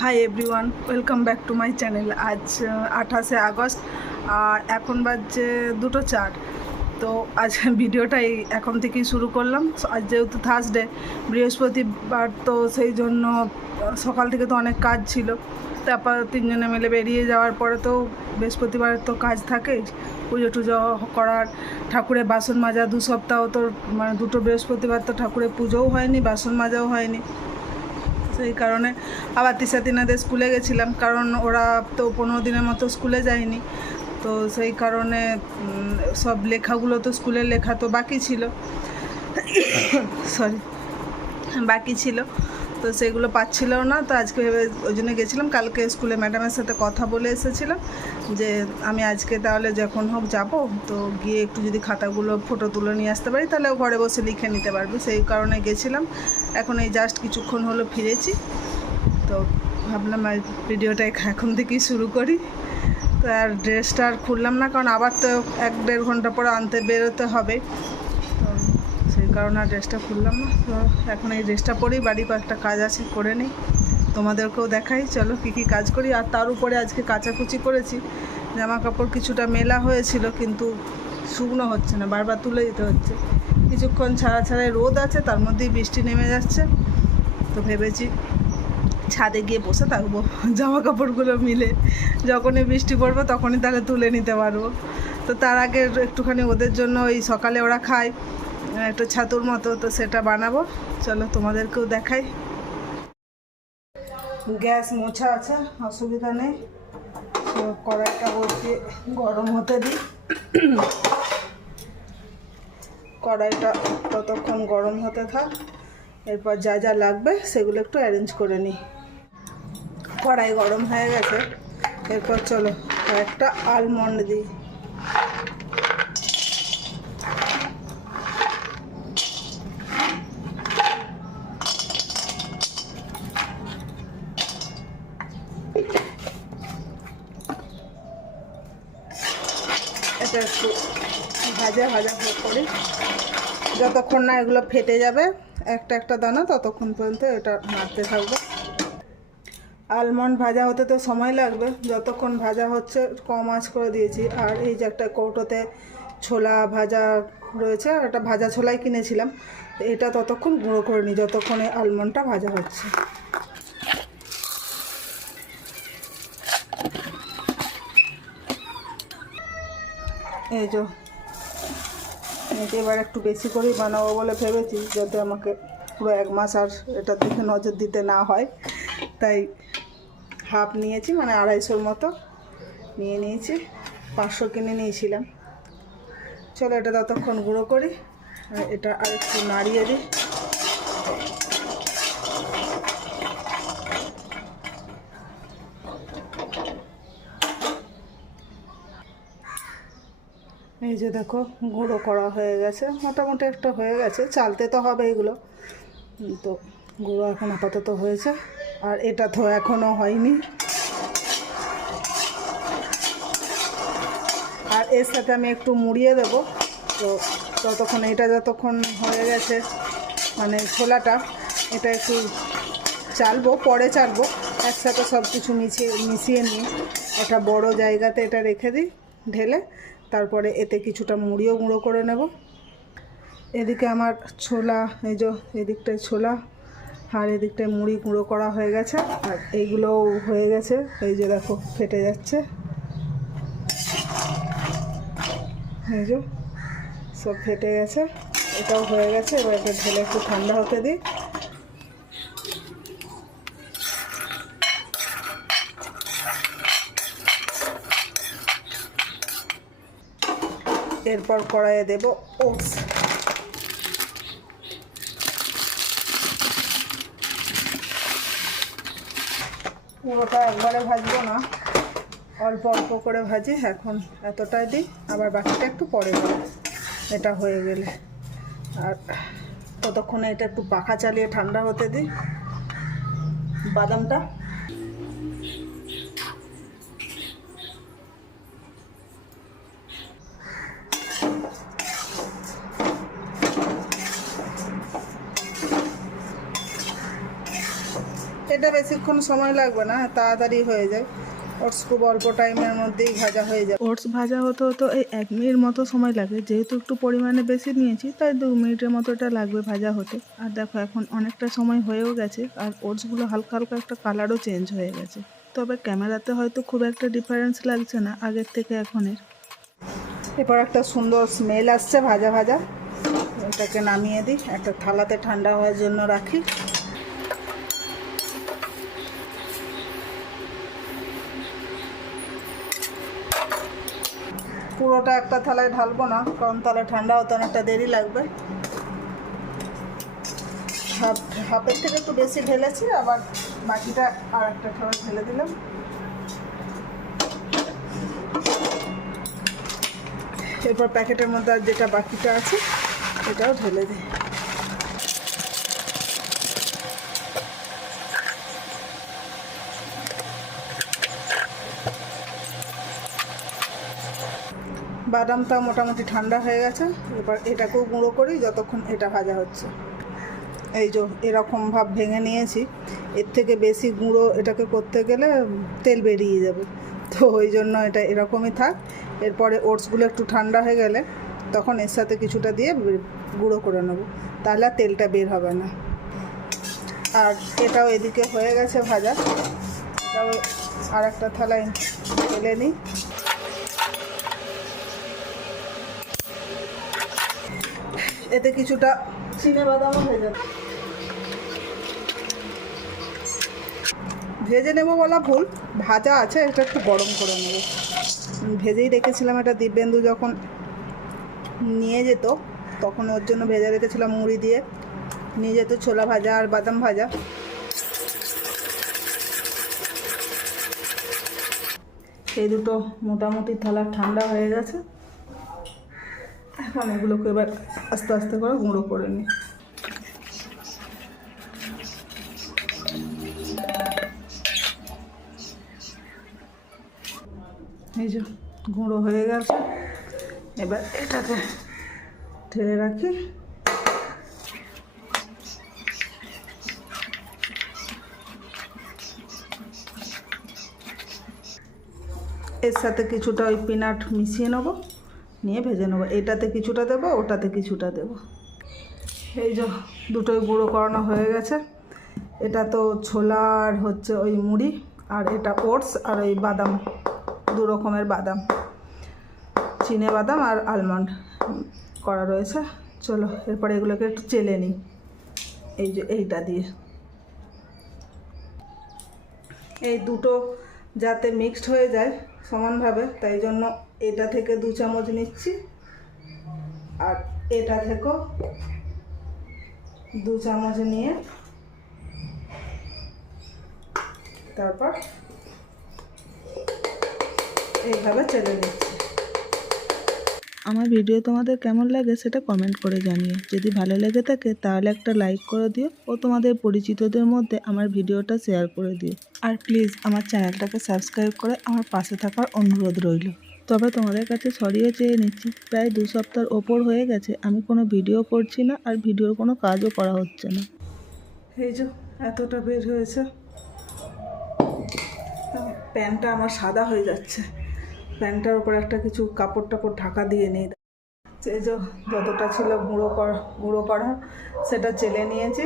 Hi everyone, welcome back to my channel. আজ 28শে August আর এখন বাজছে 2:04। তো আজ ভিডিওটা এখন থেকেই শুরু করলাম। আজ যেহেতু থার্সডে, বৃহস্পতিবার, তো সেই জন্য সকাল থেকে তো অনেক কাজ ছিল। তারপর তিনজনে মিলে বেরিয়ে যাওয়ার পরে তো বৃহস্পতিবার তো কাজ থাকে, পুজো টুজো করার, ঠাকুরের বাসন মাজা। 2 সপ্তাহ তো মানে 2টো বৃহস্পতিবার তো ঠাকুরের পুজোও হয়নি, বাসন মাজাও হয়নি। সেই কারণে আবার তিনাদের স্কুলে গেছিলাম, কারণ ওরা তো 15 দিনের মতো স্কুলে যায়নি। তো সেই কারণে সব লেখাগুলো তো স্কুলের লেখা তো বাকি ছিল বাকি ছিল, তো সেগুলো পাচ্ছিল না। তো আজকে ভেবে ওই জন্য গেছিলাম। কালকে স্কুলে ম্যাডামের সাথে কথা বলে এসেছিলাম যে আমি আজকে তাহলে যখন হোক যাব, তো গিয়ে একটু যদি খাতাগুলো ফটো তুলে নিয়ে আসতে পারি তাহলে ঘরে বসে লিখে নিতে পারবে। সেই কারণে গেছিলাম। এখন এই জাস্ট কিছুক্ষণ হলো ফিরেছি, তো ভাবলাম আর ভিডিওটা এখন থেকেই শুরু করি। তো আর ড্রেসটা আর খুললাম না, কারণ আবার তো 1-1.5 ঘন্টা পরে আনতে বেরোতে হবে, তো সেই কারণে আর ড্রেসটা খুললাম না। তো এখন এই ড্রেসটা পরেই বাড়ি কয়েকটা কাজ আছে, করে নিই, তোমাদেরকেও দেখাই। চলো কী কী কাজ করি। আর তার উপরে আজকে কাচাকুচি করেছি, জামা কাপড় কিছুটা মেলা হয়েছিল কিন্তু শুকনো হচ্ছে না, বারবার তুলে দিতে হচ্ছে। কিছুক্ষণ ছাড়াই রোদ আছে, তার মধ্যেই বৃষ্টি নেমে যাচ্ছে। তো ভেবেছি ছাদে গিয়ে বসে থাকবো, জামা কাপড়গুলো মিলে যখনই বৃষ্টি পড়বে তখনই তাহলে তুলে নিতে পারবো। তো তার আগে একটুখানি ওদের জন্য ওই সকালে ওরা খায় একটু ছাতুর মতো, তো সেটা বানাবো। চলো তোমাদেরকেও দেখাই। গ্যাস মোছা আছে, অসুবিধা নেই। তো কড়াইটা বলতে গরম হতে দিই। কড়াইটা ততক্ষণ গরম হতে থাক, এরপর যা যা লাগবে সেগুলো একটু অ্যারেঞ্জ করে নিই। কড়াই গরম হয়ে গেছে, এরপর চলো একটা আলমন্ড দিই। এটা একটু ভাজা করি, যতক্ষণ না এগুলো ফেটে যাবে একটা একটা দানা, ততক্ষণ পর্যন্ত এটা নাড়তে থাকবে। আলমন্ড ভাজা হতে তো সময় লাগবে, যতক্ষণ ভাজা হচ্ছে কম আঁচ করে দিয়েছি। আর এই যে একটা কৌটোতে ছোলা ভাজা রয়েছে, একটা ভাজা ছোলাই কিনেছিলাম, এটা ততক্ষণ গুঁড়ো করে নিই যতক্ষণ এই আলমন্ডটা ভাজা হচ্ছে। এই যে এবার একটু বেশি করেই বানাবো বলে ভেবেছি, যাতে আমাকে পুরো 1 মাস আর এটার দিকে নজর দিতে না হয়। তাই হাফ নিয়েছি, মানে 250-র মতো নিয়েছি। 500 কিনে নিয়েছিলাম। চলো এটা ততক্ষণ গুঁড়ো করি, এটা আর একটু নাড়িয়ে দিই। এই যে দেখো গুঁড়ো করা হয়ে গেছে, মোটামুটি একটা হয়ে গেছে। চালতে তো হবে এগুলো, তো গুঁড়ো এখন আপাতত হয়েছে। আর এটা তো এখনও হয়নি। আর এর সাথে আমি একটু মুড়িয়ে দেবো। তো ততক্ষণ এটা যতক্ষণ হয়ে গেছে, মানে ছোলাটা, এটা একটু চালবো, পরে চালবো। একসাথে সব কিছু মিশিয়ে নিয়ে একটা বড় জায়গাতে এটা রেখে দিই ঢেলে, তারপরে এতে কিছুটা মুড়িও গুঁড়ো করে নেব। এদিকে আমার ছোলা, এই যে এদিকটায় ছোলা আর এদিকটায় মুড়ি গুঁড়ো করা হয়ে গেছে। আর এইগুলোও হয়ে গেছে, এই যে দেখো ফেটে যাচ্ছে, এই যে সব ফেটে গেছে, এটাও হয়ে গেছে। এবার এটা ঢেলে একটু ঠান্ডা হতে দিই। এরপর কড়াইয়ে দেব ওটস। পুরোটা একবারে ভাজবো না, অল্প অল্প করে ভাজি। এখন এতটাই দিই, আবার বাকিটা একটু পরে দেবো এটা হয়ে গেলে। আর ততক্ষণে এটা একটু পাখা চালিয়ে ঠান্ডা হতে দিই বাদামটা। এটা বেশিক্ষণ সময় লাগবে না, তাড়াতাড়ি হয়ে যায়। ওটস খুব অল্প টাইমের মধ্যেই ভাজা হয়ে যায়। ওটস ভাজা হতে হতো এই 1 মিনিট মতো সময় লাগে, যেহেতু একটু পরিমাণে বেশি নিয়েছি তাই 2 মিনিটের মতো এটা লাগবে ভাজা হতে। আর দেখো এখন অনেকটা সময় হয়েও গেছে, আর ওটসগুলো হালকা হালকা একটা কালারও চেঞ্জ হয়ে গেছে। তবে ক্যামেরাতে হয়তো খুব একটা ডিফারেন্স লাগছে না আগের থেকে এখনের। এরপর একটা সুন্দর স্মেল আসছে ভাজা ভাজা, এটাকে নামিয়ে দিই, একটা থালাতে ঠান্ডা হওয়ার জন্য রাখি। পুরোটা একটা থালায় ঢালবো না, কারণ তাহলে ঠান্ডা হতে অনেকটা দেরি লাগবে। হাফের থেকে একটু বেশি ঢেলেছি, আবার বাকিটা আর একটা থালায় ঢেলে দিলাম। এরপর প্যাকেটের মধ্যে আর যেটা বাকিটা আছে এটাও ঢেলে দিই। বাদামটা মোটামুটি ঠান্ডা হয়ে গেছে, এবার এটাকেও গুঁড়ো করি যতক্ষণ এটা ভাজা হচ্ছে। এই যে এরকম ভাব ভেঙে নিয়েছি, এর থেকে বেশি গুঁড়ো এটাকে করতে গেলে তেল বেরিয়ে যাবে, তো ওই জন্য এটা এরকমই থাক। এরপরে ওটসগুলো একটু ঠান্ডা হয়ে গেলে তখন এর সাথে কিছুটা দিয়ে গুঁড়ো করে নেব, তাহলে আর তেলটা বের হবে না। আর এটাও এদিকে হয়ে গেছে ভাজা, এটাও আর একটা থালায় ঢেলে নিই। এতে কিছুটা চিনেবাদামও ভেজে নেব বলা ভুল, ভাজা আছে, এটা একটু গরম করে নেব। ভেজেই রেখেছিলাম, এটা দিব্যেন্দু যখন নিয়ে যেত তখন ওর জন্য ভেজে রেখেছিলাম, মুড়ি দিয়ে নিয়ে যেত, ছোলা ভাজা আর বাদাম ভাজা। এই দুটো মোটামুটি থালা ঠান্ডা হয়ে গেছে, এখন এগুলোকে এবার আস্তে আস্তে করে গুঁড়ো করে নিই। এই যে গুঁড়ো হয়ে গেছে, এবার এটাকে ঢেলে রাখি। এর সাথে কিছুটা ওই পিনাট মিশিয়ে নেবো, নিয়ে ভেজে নেবো। এটাতে কিছুটা দেবো, ওটাতে কিছুটা দেবো। এই যে দুটোই গুঁড়ো করানো হয়ে গেছে। এটা তো ছোলা আর হচ্ছে ওই মুড়ি, আর এটা ওটস আর ওই বাদাম, 2 রকমের বাদাম, চিনে বাদাম আর আলমন্ড করা রয়েছে। চলো এরপরে এগুলোকে একটু চেলে নিই, এই যে এইটা দিয়ে। এই দুটো যাতে মিক্সড হয়ে যায় সমানভাবে, তাই জন্য এটা থেকে 2 চামচ নিচ্ছি, আর এটা থেকেও 2 চামচ নিয়ে তারপর এইভাবে চেলে নিচ্ছি। আমার ভিডিও তোমাদের কেমন লাগে সেটা কমেন্ট করে জানিও। যদি ভালো লেগে থাকে তাহলে একটা লাইক করে দিও, ও তোমাদের পরিচিতদের মধ্যে আমার ভিডিওটা শেয়ার করে দিও। আর প্লিজ আমার চ্যানেলটাকে সাবস্ক্রাইব করে আমার পাশে থাকার অনুরোধ রইল। তবে তোমাদের কাছে সরিয়ে চেয়ে নিচ্ছি, প্রায় 2 সপ্তাহের ওপর হয়ে গেছে আমি কোনো ভিডিও করছি না, আর ভিডিওর কোনো কাজও করা হচ্ছে না। এই যে এতটা বের হয়েছে, প্যানটা আমার সাদা হয়ে যাচ্ছে, প্যানটার উপর একটা কিছু কাপড় টাপড় ঢাকা দিয়ে নিই। এই যে যতটা ছিল গুঁড়ো করা সেটা চেলে নিয়েছি,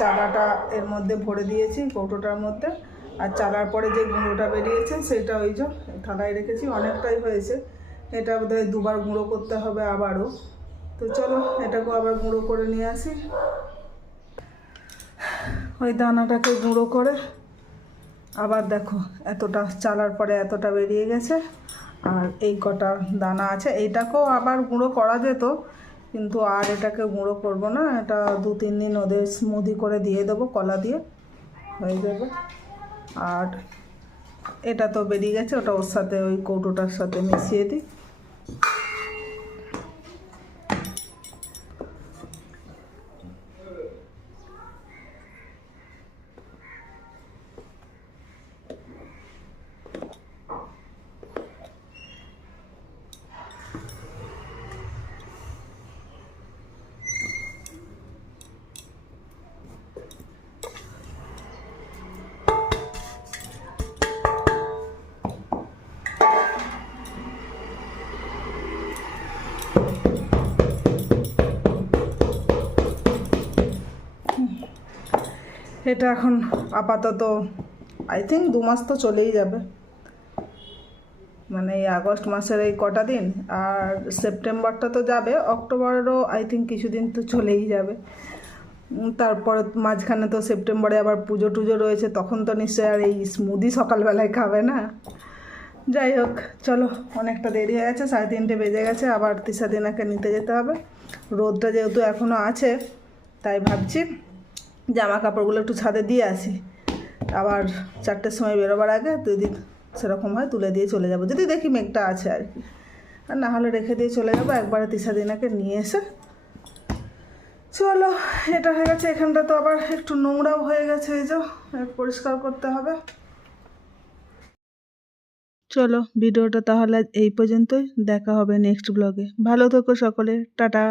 চালাটা এর মধ্যে ভরে দিয়েছি কৌটোটার মধ্যে, আর চালার পরে যে গুঁড়োটা বেরিয়েছে সেটা ওই যে থালায় রেখেছি, অনেকটাই হয়েছে। এটা বোধহয় 2 বার গুঁড়ো করতে হবে আবারও, তো চলো এটাকেও আবার গুঁড়ো করে নিয়ে আসি। ওই দানাটাকে গুঁড়ো করে আবার দেখো এতটা চালার পরে এতটা বেরিয়ে গেছে, আর এই কটা দানা আছে, এইটাকেও আবার গুঁড়ো করা যেত, কিন্তু আর এটাকে গুঁড়ো করব না, এটা 2-3 দিন ওদের স্মুদি করে দিয়ে দেবো, কলা দিয়ে হয়ে যাবে। আর এটা তো বেরিয়ে গেছে, ওটা ওর সাথে ওই কৌটোটার সাথে মিশিয়ে দিই। এটা এখন আপাতত আই থিঙ্ক 2 মাস তো চলেই যাবে, মানে এই আগস্ট মাসের এই কটা দিন, আর সেপ্টেম্বরটা তো যাবে, অক্টোবরেরও আই থিঙ্ক কিছুদিন তো চলেই যাবে। তারপর মাঝখানে তো সেপ্টেম্বরে আবার পুজো টুজো রয়েছে, তখন তো নিশ্চয়ই আর এই স্মুদি সকালবেলায় খাবে না। যাই হোক, চলো, অনেকটা দেরি হয়ে গেছে, 3:30 বেজে গেছে, আবার তিশাদিনাকে নিতে যেতে হবে। রোদটা যেহেতু এখনও আছে, তাই ভাবছি জামা কাপড়গুলো একটু ছাদে দিয়ে আসি, আবার 4টের সময় বেরোবার আগে যদি সেরকম হয় তুলে দিয়ে চলে যাব, যদি দেখি মেঘটা আছে আর কি, আর না হলে রেখে দিয়ে চলে যাবো একবারে তিশাদিনাকে নিয়ে এসে। চলো, এটা হয়ে গেছে। এখানটা তো আবার একটু নোংরাও হয়ে গেছে, এই যে পরিষ্কার করতে হবে। চলো, ভিডিওটা তাহলে এই পর্যন্তই, দেখা হবে নেক্সট ব্লগে। ভালো থেকো সকলে, টাটা।